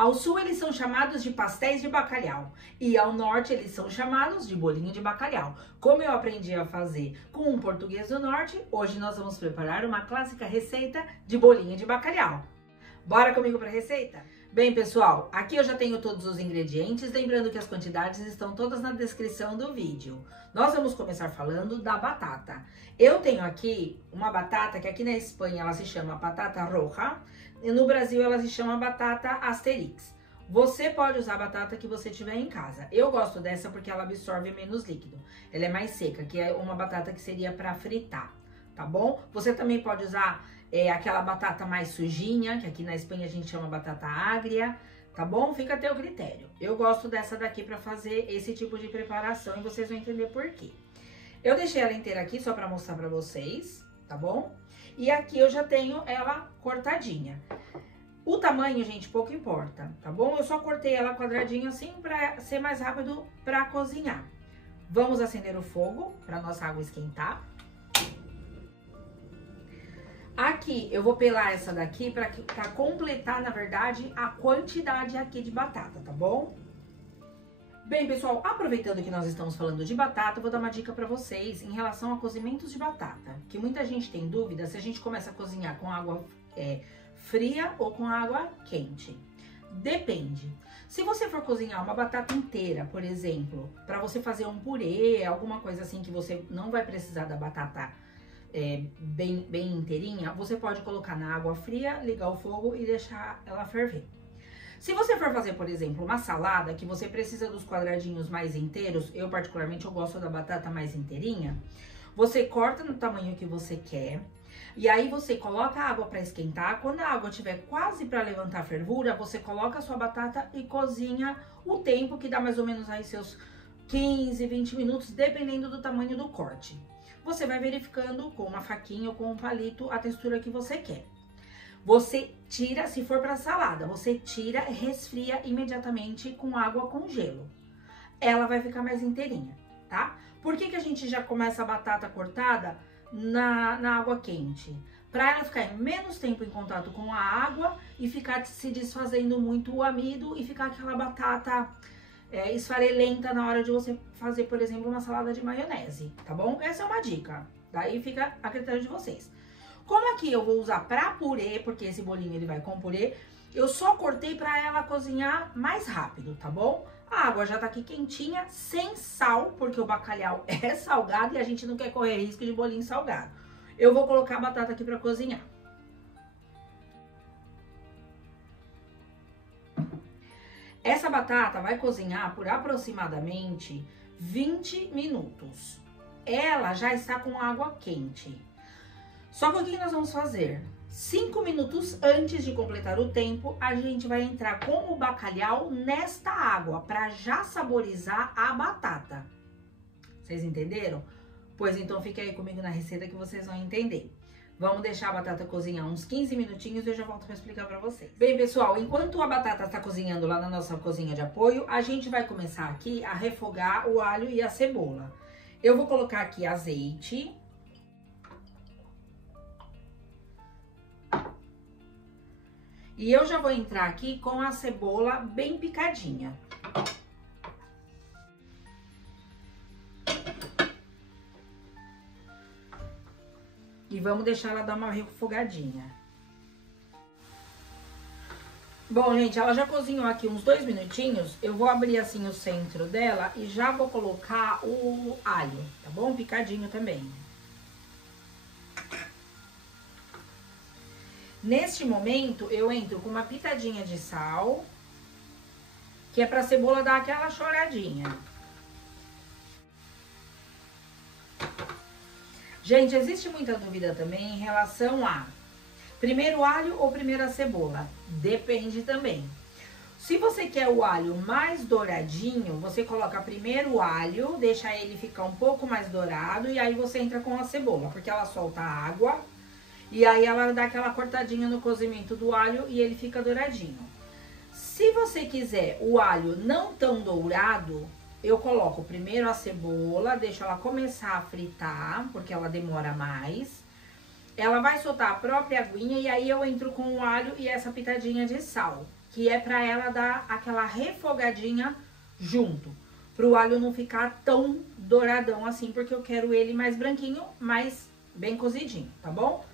Ao sul eles são chamados de pastéis de bacalhau e ao norte eles são chamados de bolinho de bacalhau. Como eu aprendi a fazer com um português do norte, hoje nós vamos preparar uma clássica receita de bolinho de bacalhau. Bora comigo para a receita? Bem, pessoal, aqui eu já tenho todos os ingredientes, lembrando que as quantidades estão todas na descrição do vídeo. Nós vamos começar falando da batata. Eu tenho aqui uma batata que aqui na Espanha ela se chama batata roja, e no Brasil ela se chama batata asterix. Você pode usar a batata que você tiver em casa. Eu gosto dessa porque ela absorve menos líquido. Ela é mais seca, que é uma batata que seria para fritar, tá bom? Você também pode usar aquela batata mais sujinha, que aqui na Espanha a gente chama batata agria, tá bom? Fica a teu critério. Eu gosto dessa daqui para fazer esse tipo de preparação e vocês vão entender por quê. Eu deixei ela inteira aqui só para mostrar para vocês, tá bom? E aqui eu já tenho ela cortadinha. O tamanho, gente, pouco importa, tá bom? Eu só cortei ela quadradinho assim para ser mais rápido para cozinhar. Vamos acender o fogo para nossa água esquentar. Aqui, eu vou pelar essa daqui para completar, na verdade, a quantidade aqui de batata, tá bom? Bem, pessoal, aproveitando que nós estamos falando de batata, eu vou dar uma dica para vocês em relação a cozimentos de batata. Que muita gente tem dúvida se a gente começa a cozinhar com água fria ou com água quente. Depende. Se você for cozinhar uma batata inteira, por exemplo, para você fazer um purê, alguma coisa assim que você não vai precisar da batata bem inteirinha, você pode colocar na água fria, ligar o fogo e deixar ela ferver. Se você for fazer, por exemplo, uma salada, que você precisa dos quadradinhos mais inteiros, eu particularmente eu gosto da batata mais inteirinha, você corta no tamanho que você quer, e aí você coloca a água para esquentar. Quando a água estiver quase para levantar a fervura, você coloca a sua batata e cozinha o tempo que dá mais ou menos aí seus 15, 20 minutos, dependendo do tamanho do corte. Você vai verificando com uma faquinha ou com um palito a textura que você quer. Você tira, se for para salada, você tira e resfria imediatamente com água com gelo. Ela vai ficar mais inteirinha, tá? Por que a gente já começa a batata cortada na água quente? Para ela ficar menos tempo em contato com a água e ficar se desfazendo muito o amido e ficar aquela batata esfarelenta na hora de você fazer, por exemplo, uma salada de maionese, tá bom? Essa é uma dica, daí fica a critério de vocês. Como aqui eu vou usar para purê, porque esse bolinho ele vai com purê, eu só cortei para ela cozinhar mais rápido, tá bom? A água já tá aqui quentinha, sem sal, porque o bacalhau é salgado e a gente não quer correr risco de bolinho salgado. Eu vou colocar a batata aqui para cozinhar. Essa batata vai cozinhar por aproximadamente 20 minutos. Ela já está com água quente. Só que o que nós vamos fazer? 5 minutos antes de completar o tempo, a gente vai entrar com o bacalhau nesta água, para já saborizar a batata. Vocês entenderam? Pois então fique aí comigo na receita que vocês vão entender. Vamos deixar a batata cozinhar uns 15 minutinhos e eu já volto para explicar para vocês. Bem, pessoal, enquanto a batata está cozinhando lá na nossa cozinha de apoio, a gente vai começar aqui a refogar o alho e a cebola. Eu vou colocar aqui azeite. E eu já vou entrar aqui com a cebola bem picadinha. E vamos deixar ela dar uma refogadinha. Bom, gente, ela já cozinhou aqui uns 2 minutinhos. Eu vou abrir assim o centro dela e já vou colocar o alho, tá bom? Picadinho também. Neste momento, eu entro com uma pitadinha de sal, que é pra cebola dar aquela choradinha. Gente, existe muita dúvida também em relação a primeiro alho ou primeiro a cebola. Depende também. Se você quer o alho mais douradinho, você coloca primeiro o alho, deixa ele ficar um pouco mais dourado e aí você entra com a cebola, porque ela solta água. E aí ela dá aquela cortadinha no cozimento do alho e ele fica douradinho. Se você quiser o alho não tão dourado, eu coloco primeiro a cebola, deixo ela começar a fritar, porque ela demora mais. ela vai soltar a própria aguinha e aí eu entro com o alho e essa pitadinha de sal, que é pra ela dar aquela refogadinha junto, pro alho não ficar tão douradão assim, porque eu quero ele mais branquinho, mas bem cozidinho, tá bom?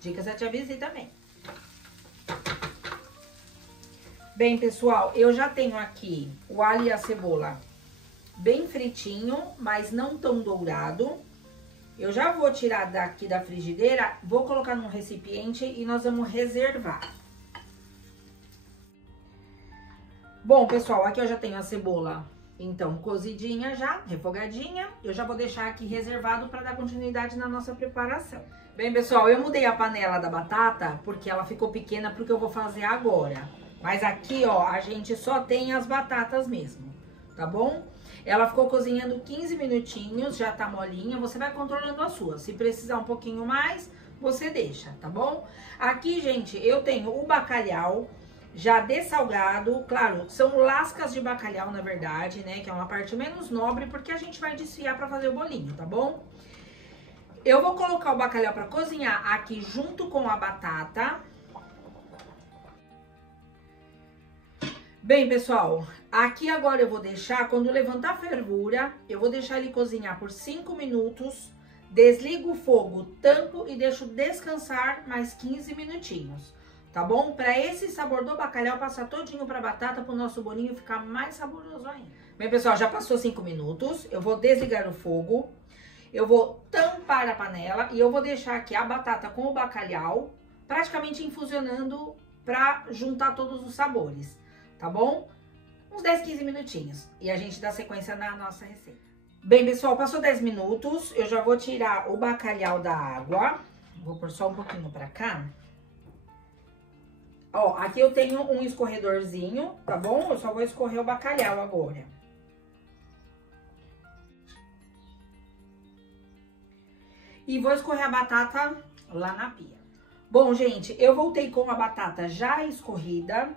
Dicas da Tia Bizi também. Bem, pessoal, eu já tenho aqui o alho e a cebola bem fritinho, mas não tão dourado. Eu já vou tirar daqui da frigideira, vou colocar num recipiente e nós vamos reservar. Bom, pessoal, aqui eu já tenho a cebola, então, cozidinha já, refogadinha. Eu já vou deixar aqui reservado para dar continuidade na nossa preparação. Bem, pessoal, eu mudei a panela da batata porque ela ficou pequena pro que eu vou fazer agora. Mas aqui, ó, a gente só tem as batatas mesmo, tá bom? Ela ficou cozinhando 15 minutinhos, já tá molinha, você vai controlando a sua. Se precisar um pouquinho mais, você deixa, tá bom? Aqui, gente, eu tenho o bacalhau já dessalgado, claro, são lascas de bacalhau, na verdade, né? Que é uma parte menos nobre, porque a gente vai desfiar pra fazer o bolinho, tá bom? Eu vou colocar o bacalhau pra cozinhar aqui junto com a batata. Bem, pessoal, aqui agora eu vou deixar, quando levantar a fervura, eu vou deixar ele cozinhar por 5 minutos, desligo o fogo, tampo e deixo descansar mais 15 minutinhos, tá bom? Para esse sabor do bacalhau passar todinho pra batata, pro nosso bolinho ficar mais saboroso ainda. Bem, pessoal, já passou 5 minutos, eu vou desligar o fogo, eu vou tampar a panela e eu vou deixar aqui a batata com o bacalhau, praticamente infusionando pra juntar todos os sabores. Tá bom? Uns 10, 15 minutinhos. E a gente dá sequência na nossa receita. Bem, pessoal, passou 10 minutos. Eu já vou tirar o bacalhau da água. Vou pôr só um pouquinho pra cá. Ó, aqui eu tenho um escorredorzinho, tá bom? Eu só vou escorrer o bacalhau agora. E vou escorrer a batata lá na pia. Bom, gente, eu voltei com a batata já escorrida.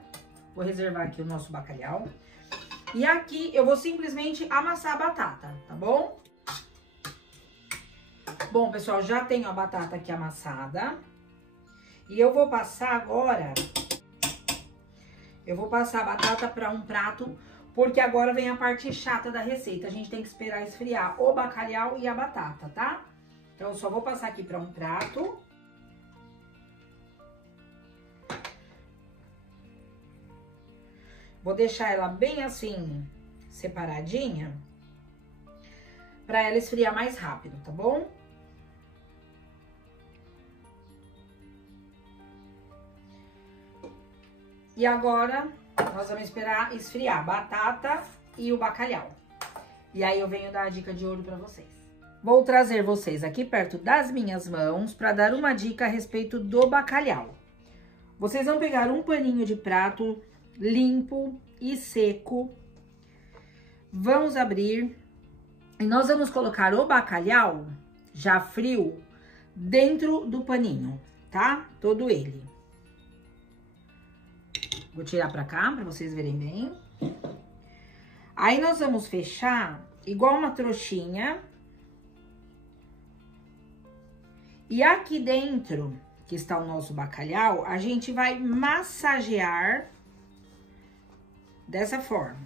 Vou reservar aqui o nosso bacalhau. E aqui eu vou simplesmente amassar a batata, tá bom? Bom, pessoal, já tenho a batata aqui amassada. E eu vou passar agora... Eu vou passar a batata para um prato, porque agora vem a parte chata da receita. A gente tem que esperar esfriar o bacalhau e a batata, tá? Então, eu só vou passar aqui para um prato. Vou deixar ela bem assim, separadinha, pra ela esfriar mais rápido, tá bom? E agora, nós vamos esperar esfriar a batata e o bacalhau. E aí eu venho dar a dica de ouro pra vocês. Vou trazer vocês aqui perto das minhas mãos pra dar uma dica a respeito do bacalhau. Vocês vão pegar um paninho de prato limpo e seco. Vamos abrir e nós vamos colocar o bacalhau já frio dentro do paninho, tá? Todo ele. Vou tirar pra cá pra vocês verem bem. Aí nós vamos fechar igual uma trouxinha. E aqui dentro, que está o nosso bacalhau, a gente vai massagear dessa forma,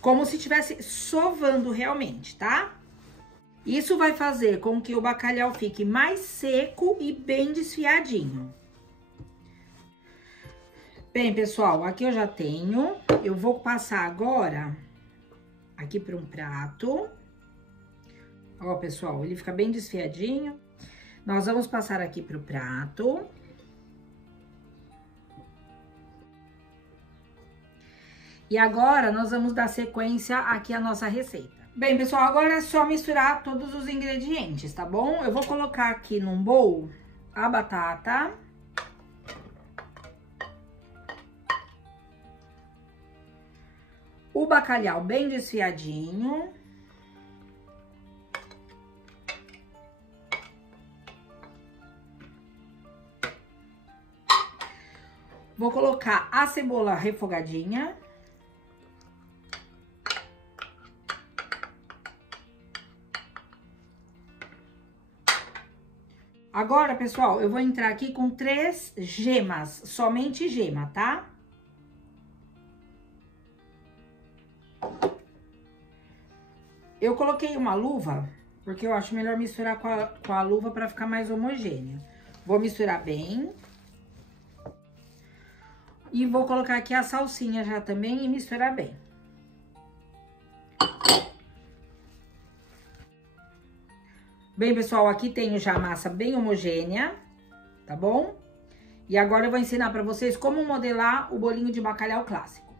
como se estivesse sovando realmente, tá? Isso vai fazer com que o bacalhau fique mais seco e bem desfiadinho. Bem, pessoal, aqui eu já tenho. Eu vou passar agora aqui para um prato. Ó, pessoal, ele fica bem desfiadinho. Nós vamos passar aqui para o prato. E agora, nós vamos dar sequência aqui à nossa receita. Bem, pessoal, agora é só misturar todos os ingredientes, tá bom? Eu vou colocar aqui num bowl a batata. O bacalhau bem desfiadinho. Vou colocar a cebola refogadinha. Agora, pessoal, eu vou entrar aqui com 3 gemas, somente gema, tá? Eu coloquei uma luva, porque eu acho melhor misturar com a luva pra ficar mais homogênea. Vou misturar bem. E vou colocar aqui a salsinha já também e misturar bem. Bem, pessoal, aqui tenho já a massa bem homogênea, tá bom? E agora eu vou ensinar pra vocês como modelar o bolinho de bacalhau clássico.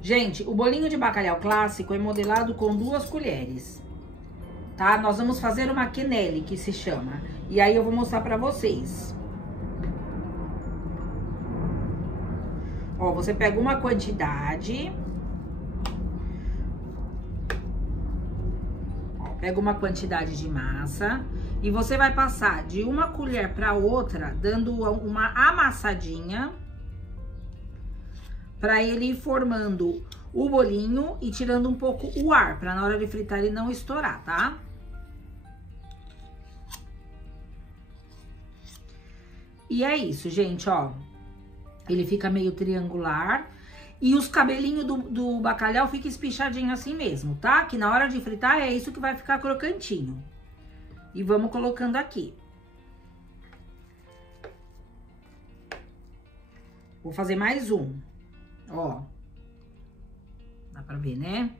Gente, o bolinho de bacalhau clássico é modelado com 2 colheres, tá? Nós vamos fazer uma quenelle, que se chama. E aí eu vou mostrar pra vocês. Ó, você pega uma quantidade... Pega uma quantidade de massa e você vai passar de uma colher para outra, dando uma amassadinha, para ele ir formando o bolinho e tirando um pouco o ar, para na hora de fritar ele não estourar, tá? E é isso, gente, ó. Ele fica meio triangular. E os cabelinhos do bacalhau fica espichadinho assim mesmo, tá? Que na hora de fritar é isso que vai ficar crocantinho. E vamos colocando aqui. Vou fazer mais um. Ó. Dá pra ver, né?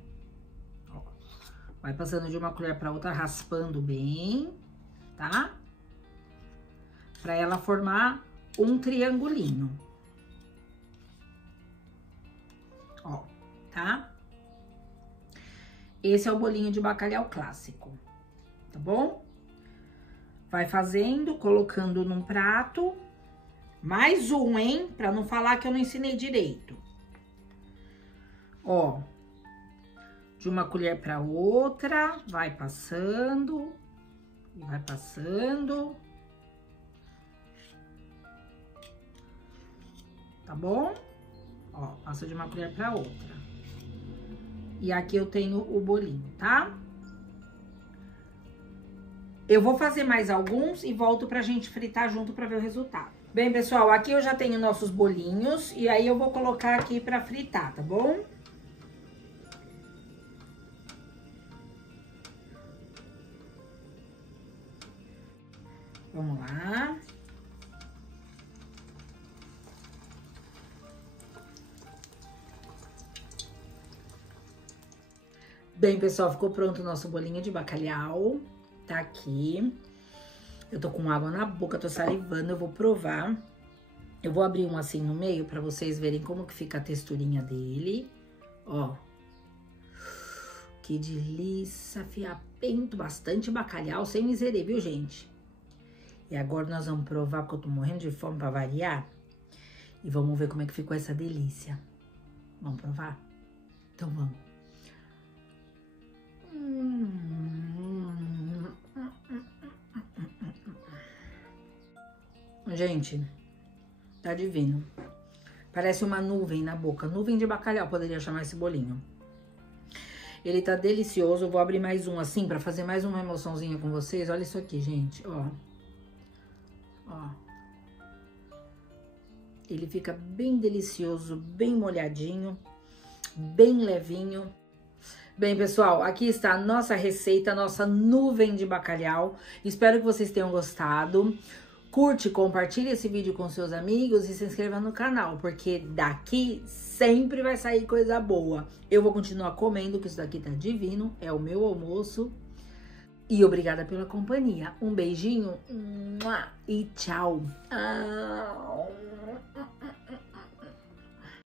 Ó. Vai passando de uma colher pra outra, raspando bem, tá? Pra ela formar um triangulinho. Ó, tá? Esse é o bolinho de bacalhau clássico, tá bom? Vai fazendo, colocando num prato. Mais um, hein? Pra não falar que eu não ensinei direito. Ó, de uma colher pra outra, vai passando e vai passando. Tá bom? Ó, passa de uma colher pra outra. E aqui eu tenho o bolinho, tá? Eu vou fazer mais alguns e volto pra gente fritar junto pra ver o resultado. Bem, pessoal, aqui eu já tenho nossos bolinhos e aí eu vou colocar aqui pra fritar, tá bom? Vamos lá. Bem, pessoal, ficou pronto o nosso bolinho de bacalhau. Tá aqui. Eu tô com água na boca, tô salivando, eu vou provar. Eu vou abrir um assim no meio pra vocês verem como que fica a texturinha dele. Ó. Que delícia, fiapento, bastante bacalhau, sem miserê, viu, gente? E agora nós vamos provar, porque eu tô morrendo de fome pra variar. E vamos ver como é que ficou essa delícia. Vamos provar? Então vamos. Gente, tá divino. Parece uma nuvem na boca. Nuvem de bacalhau, poderia chamar esse bolinho. Ele tá delicioso. Eu vou abrir mais um assim, pra fazer mais uma emoçãozinha com vocês. Olha isso aqui, gente, ó. Ó. Ele fica bem delicioso, bem molhadinho, bem levinho. Bem, pessoal, aqui está a nossa receita, nossa nuvem de bacalhau. Espero que vocês tenham gostado. Curte, compartilhe esse vídeo com seus amigos e se inscreva no canal, porque daqui sempre vai sair coisa boa. Eu vou continuar comendo, que isso daqui tá divino, é o meu almoço. E obrigada pela companhia. Um beijinho e tchau.